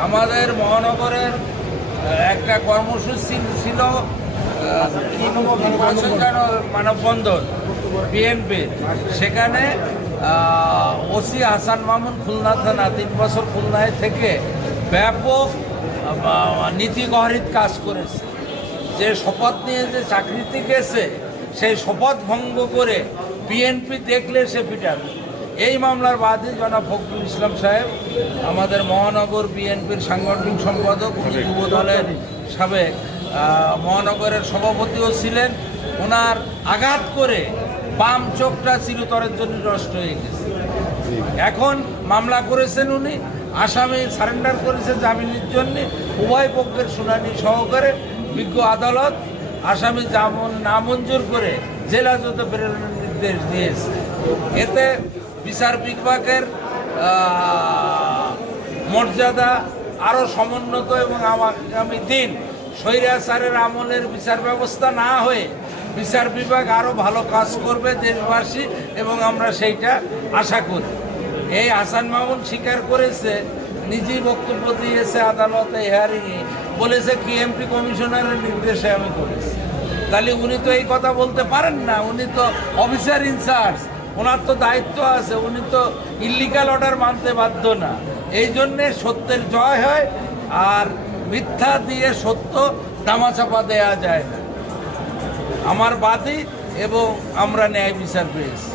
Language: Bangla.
আমাদের মহানগরের একটা কর্মসূচি ছিল মানববন্ধন বিএনপির সেখানে ওসি হাসান মামুন খুলনা থানা তিন বছর খুলনায় থেকে ব্যাপক আহ, নীতি গহরিত কাজ করেছে। যে শপথ নিয়ে যে চাকরিতে গেছে সেই শপথ ভঙ্গ করে বিএনপি দেখলে সে পিটাবে। এই মামলার বাদে জনাব ফখরুল ইসলাম সাহেব আমাদের মহানগর বিএনপির সাংগঠনিক সম্পাদক উনি যুব দলের সাবেক মহানগরের সভাপতিও ছিলেন। ওনার আঘাত করে বাম চোখটা চিরতরের জন্য নষ্ট হয়ে গেছে। এখন মামলা করেছেন উনি আসামি সারেন্ডার করেছে জামিনের জন্য উভয় পক্ষের শুনানি সহকারে বিজ্ঞ আদালত আসামি জামিন নামঞ্জুর করে জেলা যত প্রেরণের নির্দেশ দিয়েছে এতে বিচার বিভাগের মর্যাদা আরও সমুন্নত এবং আগামী দিন স্বৈরাচারের আমলের বিচার ব্যবস্থা না হয়ে বিচার বিভাগ আরও ভালো কাজ করবে দেশবাসী এবং আমরা সেইটা আশা করি। এই হাসান মামুন স্বীকার করেছে, নিজেই বক্তব্য দিয়েছে আদালতে হেয়ারিংয়ে বলেছে কিএমপি কমিশনারের নির্দেশে আমি করেছি। তাহলে উনি তো এই কথা বলতে পারেন না, উনি তো অফিসার ইনচার্জ ওনার তো দায়িত্ব আছে, উনি তো ইলিগাল অর্ডার মানতে বাধ্য না। এই জন্যে সত্যের জয় হয়, আর মিথ্যা দিয়ে সত্য দামাচাপা দেয়া যায় না। আমার বাদী এবং আমরা ন্যায় বিচার পেয়েছি।